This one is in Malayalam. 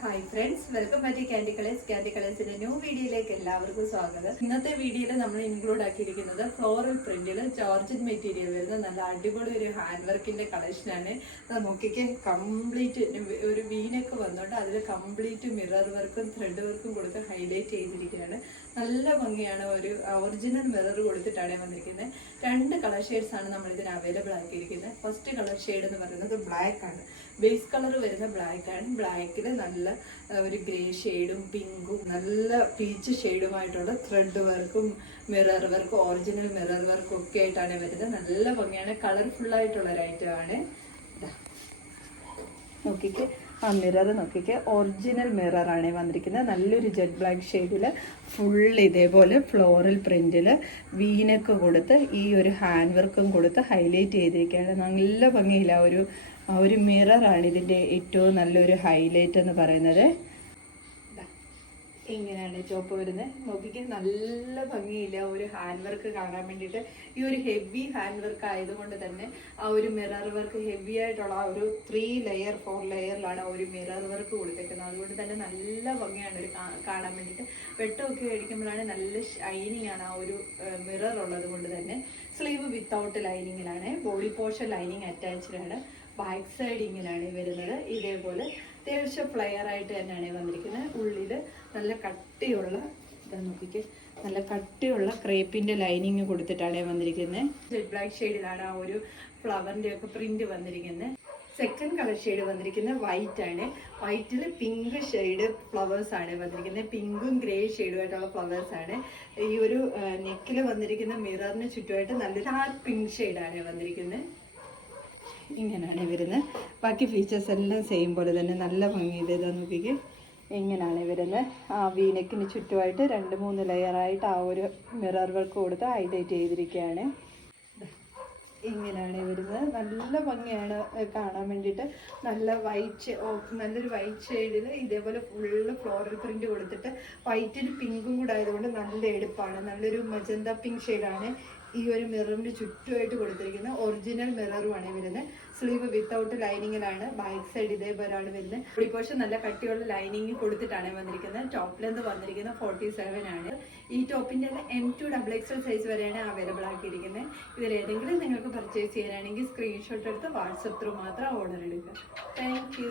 Hi friends, welcome back candy കളേഴ്സിന്റെ ന്യൂ വീഡിയോയിലേക്ക് എല്ലാവർക്കും സ്വാഗതം. ഇന്നത്തെ വീഡിയോയിൽ നമ്മൾ ഇൻക്ലൂഡ് ആക്കിയിരിക്കുന്നത് ഫ്ലോറൽ പ്രിന്റിൽ ജോർജറ്റ് മെറ്റീരിയൽ വരുന്ന നല്ല അടിപൊളി ഒരു ഹാൻഡ് വർക്കിന്റെ കളക്ഷനാണ്. നോക്കിക്ക് കംപ്ലീറ്റ് ഒരു വീനൊക്കെ വന്നോണ്ട് അതിൽ കംപ്ലീറ്റ് മിറർ വർക്കും ത്രെഡ് വർക്കും കൊടുത്ത് ഹൈലൈറ്റ് ചെയ്തിരിക്കുകയാണ്. നല്ല ഭംഗിയാണ്. ഒരു ഒറിജിനൽ മിറർ കൊടുത്തിട്ടാണ് വന്നിരിക്കുന്നത്. രണ്ട് കളർ ഷെയ്ഡ്സ് ആണ് നമ്മൾ ഇതിന് അവൈലബിൾ ആക്കിയിരിക്കുന്നത്. ഫസ്റ്റ് കളർ ഷെയ്ഡ് എന്ന് പറയുന്നത് ബ്ലാക്ക് ആണ്. ബേസ് കളർ വരുന്ന ബ്ലാക്ക് ആണ്. ബ്ലാക്കിൽ നല്ല ഒരു ഗ്രേ ഷെയ്ഡും പിങ്കും നല്ല പീച്ച് ഷെയ്ഡുമായിട്ടുള്ള ത്രെഡ് വർക്കും മിറർ വർക്കും ഒറിജിനൽ മിറർ വർക്കും ഒക്കെ ആയിട്ടാണ് വരുന്നത്. നല്ല ഭംഗിയാണ്. കളർഫുൾ ആയിട്ടുള്ള ഒരു ഐറ്റം ആണ്. നോക്കിക്ക് ആ മിറർ നോക്കിക്ക് ഒറിജിനൽ മിററാണ് വന്നിരിക്കുന്നത്. നല്ലൊരു ജെറ്റ് ബ്ലാക്ക് ഷെയ്ഡിൽ ഫുൾ ഇതേപോലെ ഫ്ലോറൽ പ്രിന്റിൽ വീനൊക്കെ കൊടുത്ത് ഈ ഒരു ഹാൻഡ് വർക്കും കൊടുത്ത് ഹൈലൈറ്റ് ചെയ്തിരിക്കുകയാണ്. നല്ല ഭംഗിയില്ല. ഒരു മിററാണ് ഇതിൻ്റെ ഏറ്റവും നല്ലൊരു ഹൈലൈറ്റ് എന്ന് പറയുന്നത്. ഇങ്ങനെയാണ് ചോപ്പ് വരുന്നത്. നോക്കിക്ക് നല്ല ഭംഗിയില്ല. ഒരു ഹാൻഡ് വർക്ക് കാണാൻ വേണ്ടിയിട്ട് ഈ ഒരു ഹെവി ഹാൻഡ് വർക്ക് ആയതുകൊണ്ട് തന്നെ ആ ഒരു മിറർ വർക്ക് ഹെവി ആയിട്ടുള്ള ആ ഒരു 4 ലെയറിലാണ് ആ ഒരു മിറർ വർക്ക് കൊടുത്തേക്കുന്നത്. അതുകൊണ്ട് തന്നെ നല്ല ഭംഗിയാണ് ഒരു കാണാൻ വേണ്ടിയിട്ട്. വെട്ടമൊക്കെ അടിക്കുമ്പോഴാണ് നല്ല ഷൈനിങ് ആണ് ആ ഒരു മിറർ ഉള്ളത് കൊണ്ട് തന്നെ. സ്ലീവ് വിത്തൗട്ട് ലൈനിങ്ങിലാണ്. ബോഡി പോർഷൻ ലൈനിങ് അറ്റാച്ച്ഡ് ആണ്. ബാക്ക് സൈഡ് ഇങ്ങനെയാണ് വരുന്നത്. ഇതേപോലെ അത്യാവശ്യം ഫ്ലെയർ ആയിട്ട് തന്നെയാണ് വന്നിരിക്കുന്നത്. ഉള്ളിൽ നല്ല കട്ടിയുള്ള നോക്കിക്ക് നല്ല കട്ടിയുള്ള ക്രേപ്പിന്റെ ലൈനിങ് കൊടുത്തിട്ടാണ് വന്നിരിക്കുന്നത്. ജെറ്റ് ബ്ലാക്ക് ഷെയ്ഡിലാണ് ആ ഒരു ഫ്ലവറിന്റെ ഒക്കെ പ്രിന്റ് വന്നിരിക്കുന്നത്. സെക്കൻഡ് കളർ ഷെയ്ഡ് വന്നിരിക്കുന്നത് വൈറ്റ് ആണ്. വൈറ്റിൽ പിങ്ക് ഷെയ്ഡ് ഫ്ലവേഴ്സ് ആണ് വന്നിരിക്കുന്നത്. പിങ്കും ഗ്രേ ഷെയ്ഡുമായിട്ടുള്ള ഫ്ലവേഴ്സ് ആണ്. ഈ ഒരു നെക്കിൽ വന്നിരിക്കുന്ന മിററിന് ചുറ്റുമായിട്ട് നല്ലൊരു പിങ്ക് ഷെയ്ഡാണ് വന്നിരിക്കുന്നത്. ഇങ്ങനെയാണ് വരുന്നത്. ബാക്കി ഫീച്ചേഴ്സ് എല്ലാം സെയിം പോലെ തന്നെ നല്ല ഭംഗിയിൽ ഇതാ നോക്കിക്ക് ഇങ്ങനെയാണ് വരുന്നത്. ആ വീനക്കിന് ചുറ്റുമായിട്ട് 2-3 ലെയറായിട്ട് ആ ഒരു മിറർ വർക്ക് കൊടുത്ത് ഹൈലൈറ്റ് ചെയ്തിരിക്കുകയാണ്. ഇങ്ങനെയാണ് വരുന്നത്. നല്ല ഭംഗിയാണ് കാണാൻ വേണ്ടിയിട്ട്. നല്ലൊരു വൈറ്റ് ഷെയ്ഡിൽ ഇതേപോലെ ഫുള്ള് ഫ്ലോറൽ പ്രിന്റ് കൊടുത്തിട്ട് വൈറ്റിന് പിങ്കും കൂടെ ആയതുകൊണ്ട് നല്ല എടുപ്പാണ്. നല്ലൊരു മജന്ത പിങ്ക് ഷെയ്ഡാണ് ഈ ഒരു മിററിന്റെ ചുറ്റുമായിട്ട് കൊടുത്തിരിക്കുന്നത്. ഒറിജിനൽ മിററുമാണ് വരുന്നത്. സ്ലീവ് വിത്തൗട്ട് ലൈനിങ്ങിലാണ്. ബാക്ക് സൈഡ് ഇതേപോലെയാണ് വരുന്നത്. ബോഡി പോർഷൻ നല്ല കട്ടിയുള്ള ലൈനിങ് കൊടുത്തിട്ടാണ് വന്നിരിക്കുന്നത്. ടോപ്പ് ലെന്ത് വന്നിരിക്കുന്നത് 47 ആണ്. ഈ ടോപ്പിന്റെ M2XXL സൈസ് വരെയാണ് അവൈലബിൾ ആക്കിയിരിക്കുന്നത്. ഇതിൽ ഏതെങ്കിലും നിങ്ങൾക്ക് പർച്ചേസ് ചെയ്യാനാണെങ്കിൽ സ്ക്രീൻഷോട്ട് എടുത്ത് വാട്സപ്പ് ത്രൂ മാത്രം ഓർഡർ എടുക്കുക. Thank you.